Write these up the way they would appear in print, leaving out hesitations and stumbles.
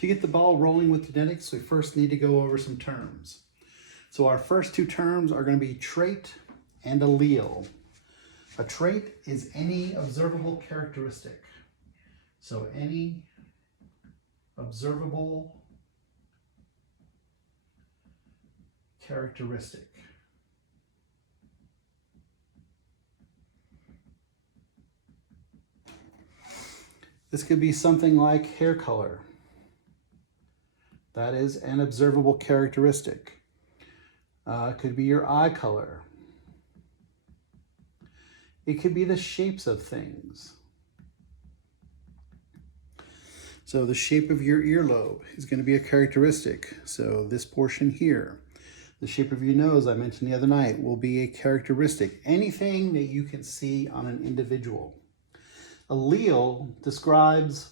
To get the ball rolling with genetics, we first need to go over some terms. So our first two terms are going to be trait and allele. A trait is any observable characteristic. So any observable characteristic. This could be something like hair color. That is an observable characteristic. It could be your eye color. It could be the shapes of things. So the shape of your earlobe is going to be a characteristic. So this portion here. The shape of your nose, I mentioned the other night, will be a characteristic. Anything that you can see on an individual. Allele describes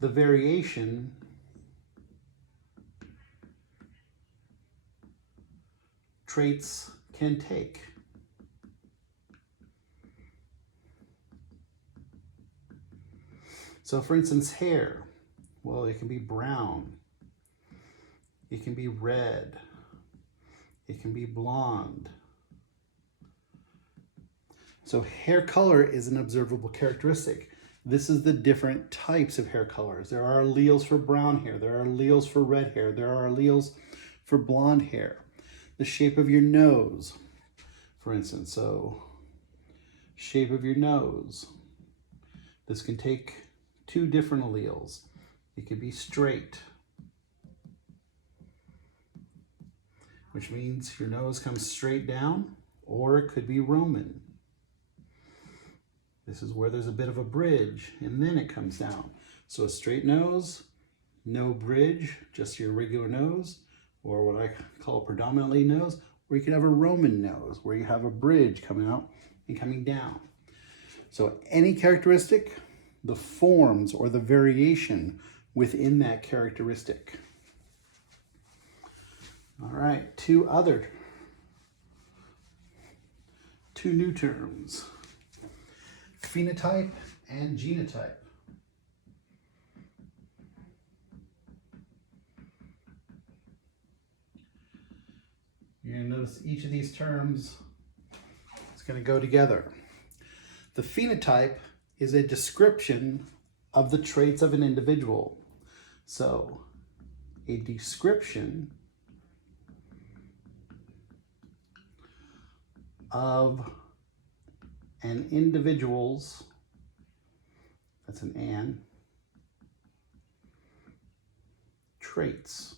the variation traits can take. So for instance, hair, well, it can be brown, it can be red, it can be blonde. So hair color is an observable characteristic. This is the different types of hair colors. There are alleles for brown hair, there are alleles for red hair, there are alleles for blonde hair. The shape of your nose, for instance, so shape of your nose. This can take two different alleles. It could be straight, which means your nose comes straight down, or it could be Roman. This is where there's a bit of a bridge, and then it comes down. So a straight nose, no bridge, just your regular nose, or what I call predominantly nose, or you could have a Roman nose, where you have a bridge coming out and coming down. So any characteristic, the forms or the variation within that characteristic. All right, two new terms. Phenotype and genotype. You're going to notice each of these terms is going to go together. The phenotype is a description of the traits of an individual. So, a description of an individual's, that's an "and", traits.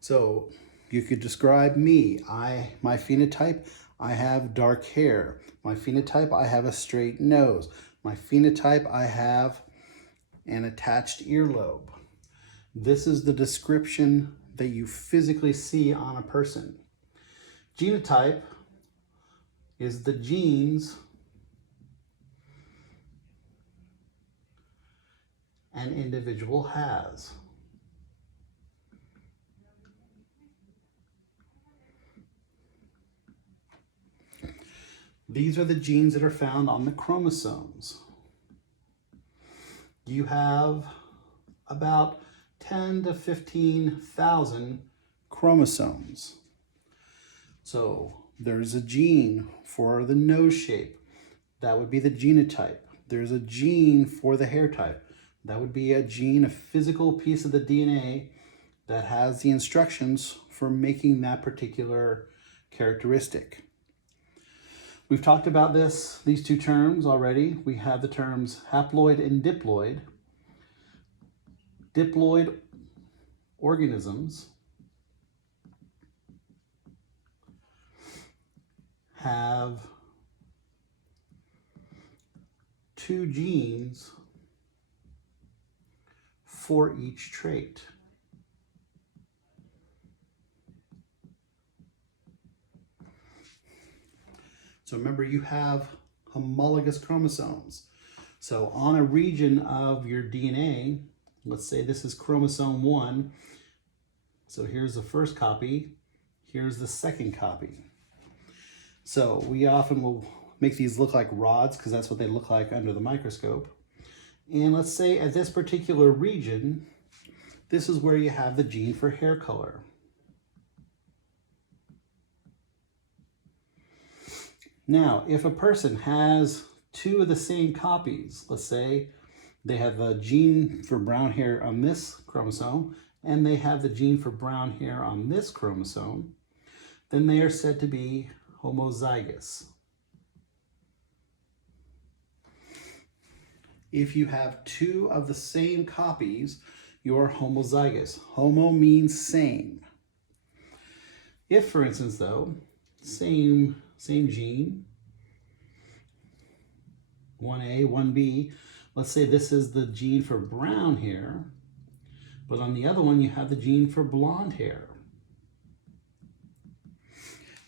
So you could describe me. My phenotype, I have dark hair. My phenotype, I have a straight nose. My phenotype, I have an attached earlobe. This is the description that you physically see on a person. Genotype is the genes an individual has. These are the genes that are found on the chromosomes. You have about 10 to 15,000 chromosomes. So there's a gene for the nose shape. That would be the genotype. There's a gene for the hair type. That would be a gene, a physical piece of the DNA that has the instructions for making that particular characteristic. We've talked about these two terms already. We have the terms haploid and diploid. Diploid organisms have two genes for each trait. So remember, you have homologous chromosomes. So on a region of your DNA, let's say this is chromosome 1. So here's the first copy, here's the second copy. So we often will make these look like rods because that's what they look like under the microscope. And let's say at this particular region, this is where you have the gene for hair color. Now, if a person has two of the same copies, let's say they have a gene for brown hair on this chromosome, and they have the gene for brown hair on this chromosome, then they are said to be homozygous. If you have two of the same copies, you're homozygous. Homo means same. If, for instance, though, same gene, 1A, 1B, let's say this is the gene for brown hair, but on the other one you have the gene for blonde hair.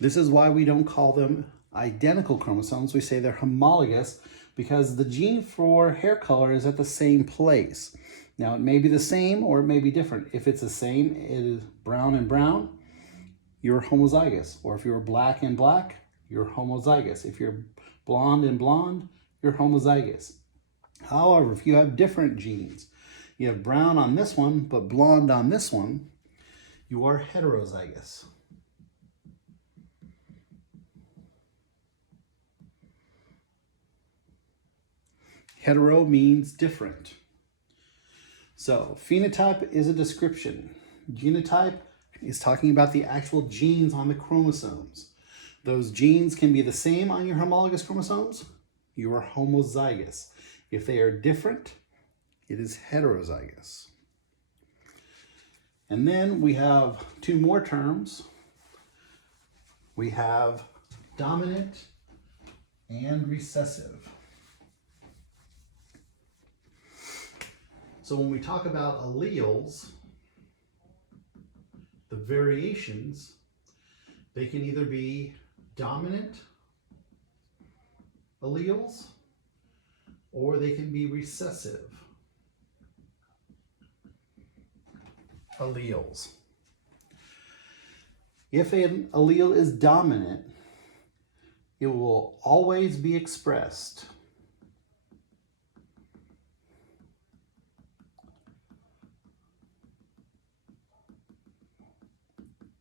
This is why we don't call them identical chromosomes. We say they're homologous because the gene for hair color is at the same place. Now, it may be the same or it may be different. If it's the same, it is brown and brown, you're homozygous. Or if you're black and black, you're homozygous. If you're blonde and blonde, you're homozygous. However, if you have different genes, you have brown on this one, but blonde on this one, you are heterozygous. Hetero means different. So phenotype is a description. Genotype is talking about the actual genes on the chromosomes. Those genes can be the same on your homologous chromosomes. You are homozygous. If they are different, it is heterozygous. And then we have two more terms. We have dominant and recessive. So when we talk about alleles, the variations, they can either be dominant alleles or they can be recessive alleles. If an allele is dominant, it will always be expressed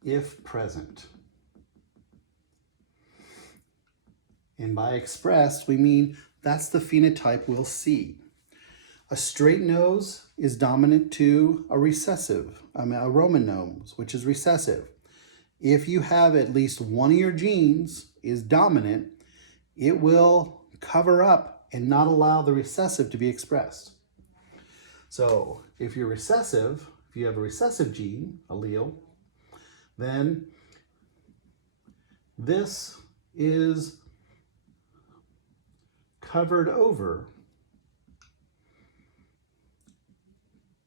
if present. And by expressed, we mean that's the phenotype we'll see. A straight nose is dominant to a recessive, a Roman nose, which is recessive. If you have at least one of your genes is dominant, it will cover up and not allow the recessive to be expressed. So if you're recessive, if you have a recessive gene, allele, then this is covered over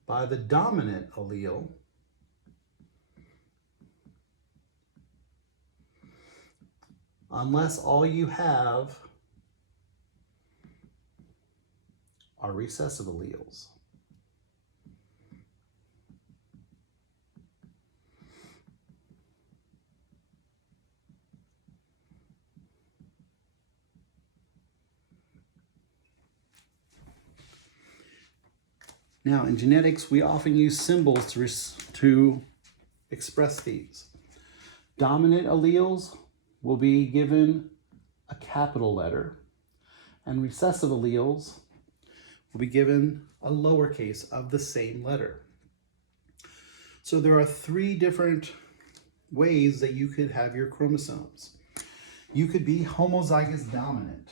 by the dominant allele unless all you have are recessive alleles. Now, in genetics, we often use symbols to express these. Dominant alleles will be given a capital letter, and recessive alleles will be given a lowercase of the same letter. So there are three different ways that you could have your chromosomes. You could be homozygous dominant.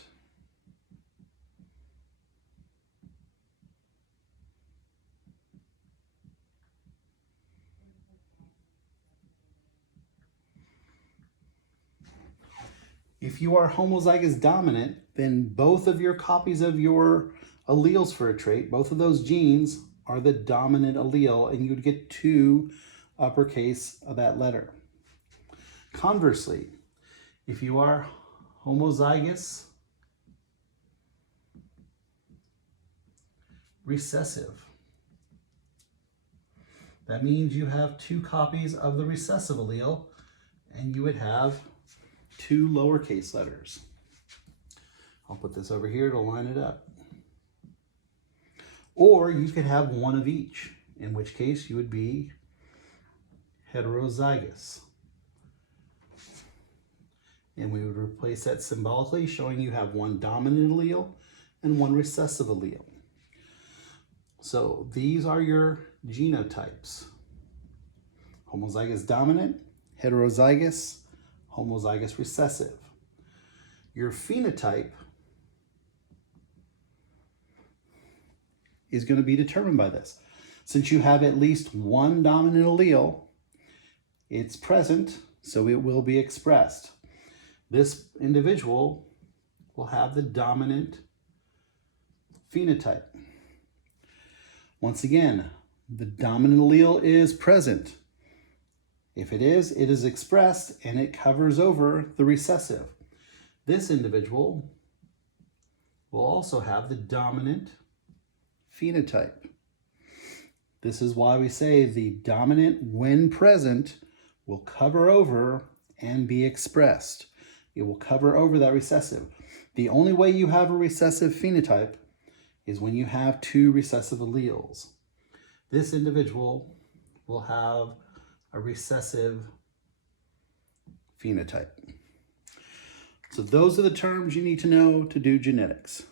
If you are homozygous dominant, then both of your copies of your alleles for a trait, both of those genes are the dominant allele, and you would get two uppercase of that letter. Conversely, if you are homozygous recessive, that means you have two copies of the recessive allele, and you would have two lowercase letters. I'll put this over here to line it up. Or you could have one of each, in which case you would be heterozygous. And we would replace that symbolically, showing you have one dominant allele and one recessive allele. So these are your genotypes: homozygous dominant, heterozygous, homozygous recessive. Your phenotype is going to be determined by this. Since you have at least one dominant allele, it's present, so it will be expressed. This individual will have the dominant phenotype. Once again, the dominant allele is present. If it is expressed and it covers over the recessive. This individual will also have the dominant phenotype. This is why we say the dominant, when present, will cover over and be expressed. It will cover over that recessive. The only way you have a recessive phenotype is when you have two recessive alleles. This individual will have a recessive phenotype. So those are the terms you need to know to do genetics.